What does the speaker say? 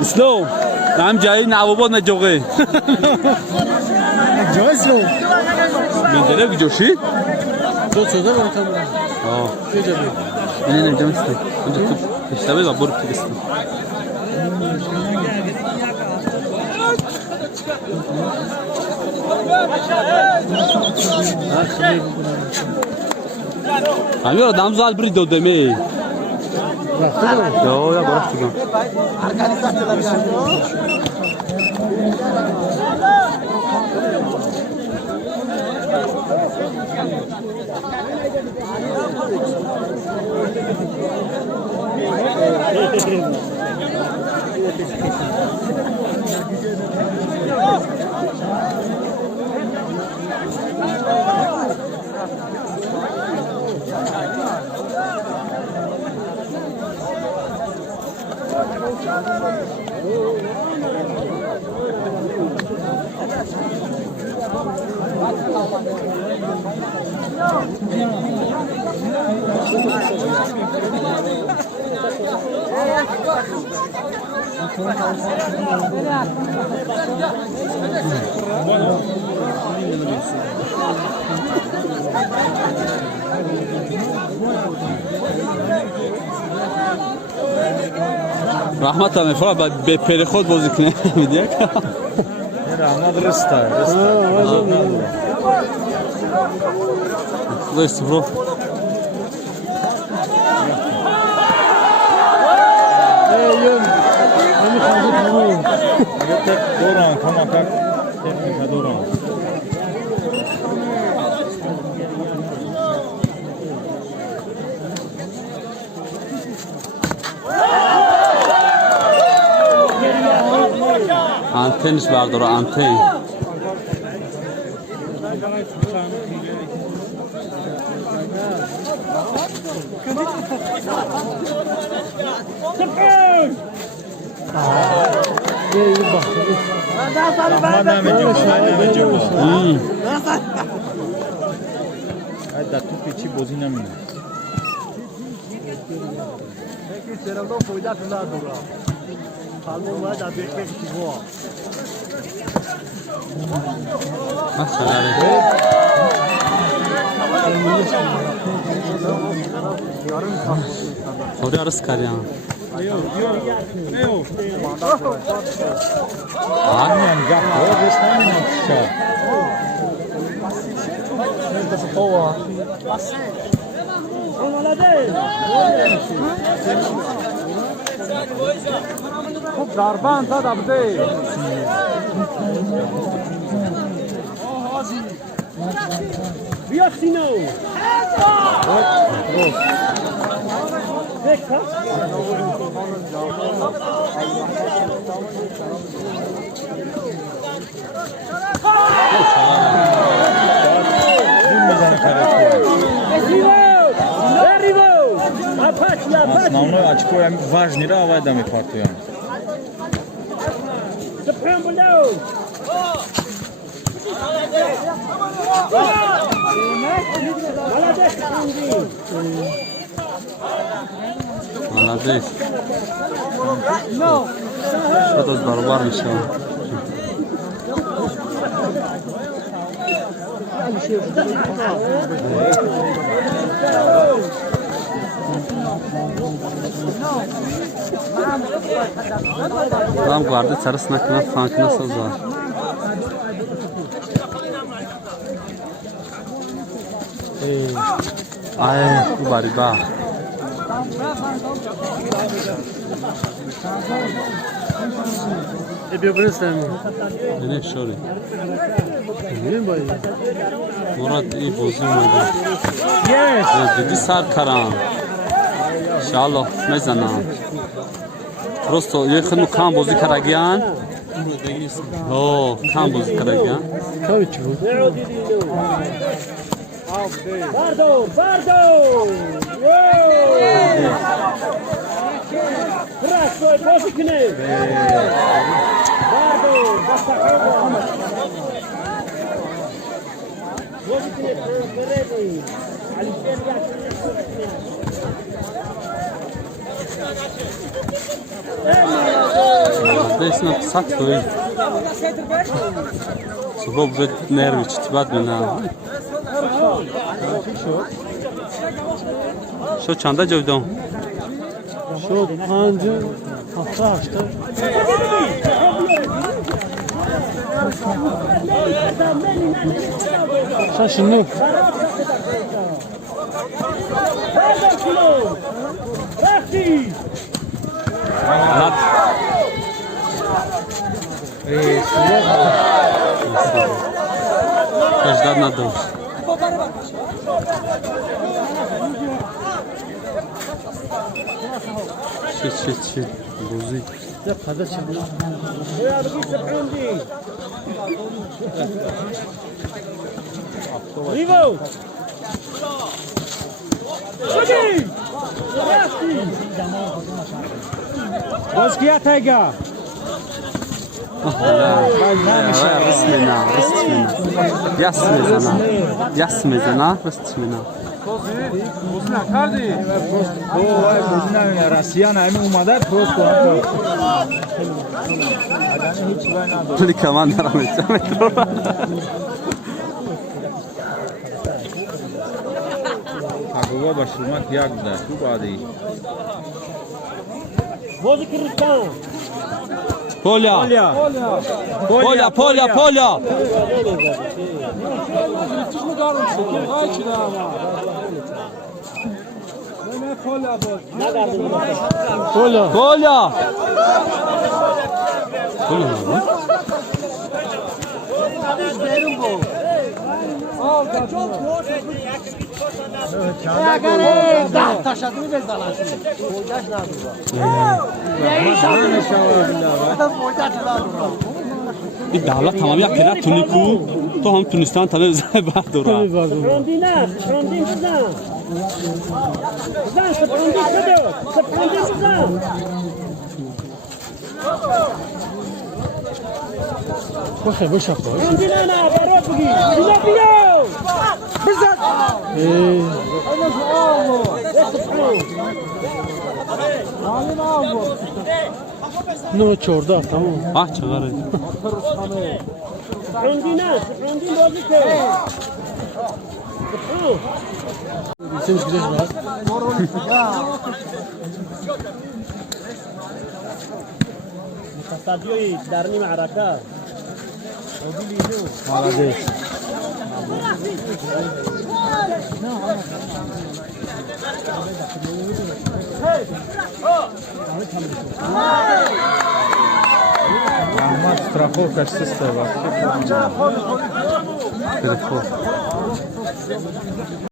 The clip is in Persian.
اسلام نعم جاي نعوبات نجوغي جای اسلام من داره جوشی دو شده براتون چه جایی من نمیدونم است اونجا تو اشتباهی و برو پیگست همین آدم زال بری دو دمی یا برو پیگم رحمت هم میفرا به پیر خود بازی کنه میدیه که رحمت رسته خدا استفرو دوران کما کک تکنیکا دوران آنتنش برداره آنتن در تو پیچی بازی نمینه थोड़े अर्ज कर यहाँ خوب ضربان داد عبده بیا سینو Основной очко я важный равайдами партию. Молодец. Что-то с барбар мешал. Там guarda царственно на фанк на соза. Ай, бариба. E biobrystem. Ne şöyle. Ne bay? Murat iyi bozulmadı. Yes. Dedi sar karan. İnşallah mezana. Просто ехну кам бози карагиян. О, кам бози карагиян. Кавичу. Bardo! Braço, boże knie! Bardo! Boże knie, peredi! Ali Besno psak stoi. Subo bud nervi çtibat bena. Şo çanda cevdon. Şo pancı hafta açtı. Şaşındı. Anlat. Każda na dół. Shit. Buzi. Ya kaza çıktı. Ya bugün sepandi. Rivo. Hadi. Bozkiya tayga. Rısmena. Yasmezana. Rısmena. Rasiyan hemi اومده پروست Tuli kaman devam edeceğim. Hakuba başlamak yakda. Çok adi. Bozkiristan. Polya. Polya. Bir davlat tamam ya kira tuniku to ham Tunistan tane özel bardora. Sprandina, sprandin bizdan. Bizdan sprandin şudu. Sprandin bizdan. Boş yapma. Sprandina na barot bugi. Biyo. Bizdan. No çorda tamam. Ah çıkar. Sprandin bozuk. Bizim güneş var. Stadyuyu darni معركة. Молодец. Ahmad страховка система. Telefon.